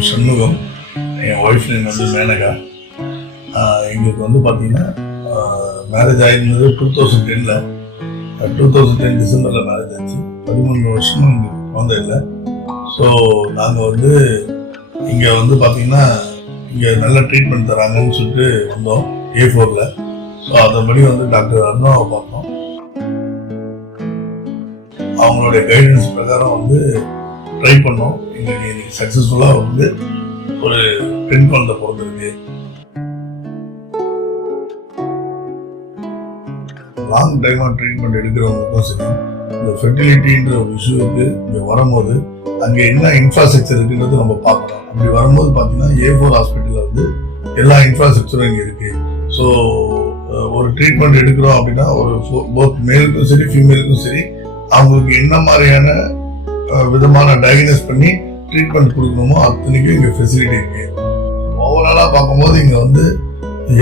Name Shanmugam, என் wife name வந்து மேனகா. எங்களுக்கு வந்து பார்த்தீங்கன்னா மேரேஜ் ஆகிருந்தது 2010. 2010 டிசம்பரில் மேரேஜ் ஆச்சு. 13 வருஷமும் எங்களுக்கு குழந்தை இல்லை. ஸோ நாங்கள் வந்து இங்கே வந்து பார்த்தீங்கன்னா இங்கே நல்ல ட்ரீட்மெண்ட் தராங்கன்னு சொல்லிட்டு வந்தோம் A4ல். ஸோ அதன்படி வந்து டாக்டர் அருணாவை பார்த்தோம். அவங்களுடைய கைடன்ஸ் பிரகாரம் வந்து ட்ரை பண்ணோம். எங்களுக்கு இன்னைக்கு சக்ஸஸ்ஃபுல்லாக வந்து ஒரு பெண் குழந்தை பிறந்திருக்கு. லாங் டைமாக ட்ரீட்மெண்ட் எடுக்கிறவங்களுக்கும் சரி, இந்த ஃபெர்டிலிட்டின்ற ஒரு இஷ்யூவுக்கு இங்கே வரும்போது அங்கே என்ன இன்ஃப்ராஸ்ட்ரக்சர் இருக்குன்றது நம்ம பார்க்கணும். அப்படி வரும்போது பார்த்தீங்கன்னா A4 ஹாஸ்பிட்டலில் வந்து எல்லா இன்ஃப்ராஸ்ட்ரக்சரும் இங்கே இருக்குது. ஸோ ஒரு ட்ரீட்மெண்ட் எடுக்கிறோம் அப்படின்னா ஒரு போத் மேலுக்கும் சரி ஃபீமேலுக்கும் சரி அவங்களுக்கு என்ன மாதிரியான விதமான டயக்னோஸ் பண்ணி ட்ரீட்மெண்ட் கொடுக்கணுமோ அத்தனைக்கும் இங்கே ஃபெசிலிட்டி இருக்கு. ஓவராலாக பார்க்கும்போது இங்கே வந்து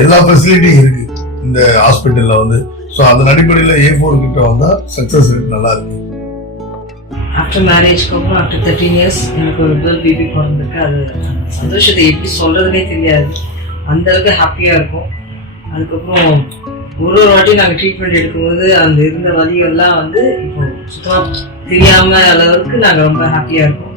எல்லா ஃபெசிலிட்டியும் இருக்கு இந்த ஹாஸ்பிட்டலில் வந்து. ஸோ அதன் அடிப்படையில் A4 கிட்ட வந்தால் சக்ஸஸ் ரேட் நல்லா இருக்கு. ஆஃப்டர் மேரேஜ்க்கு அப்புறம் ஆஃப்டர் 13 இயர்ஸ் எனக்கு ஒரு கேர்ள் பேபி பிறந்திருக்கு. அது சந்தோஷத்தை எப்படி சொல்கிறதுனே தெரியாது, அந்த அளவுக்கு ஹாப்பியாக இருக்கும். அதுக்கப்புறம் ஒரு வாட்டி நாங்கள் ட்ரீட்மெண்ட் எடுக்கும்போது அந்த இருந்த வலிகள்லாம் வந்து இப்போ சுத்தமாக தெரியாமல் அளவுக்கு நாங்கள் ரொம்ப ஹாப்பியாக இருக்கோம்.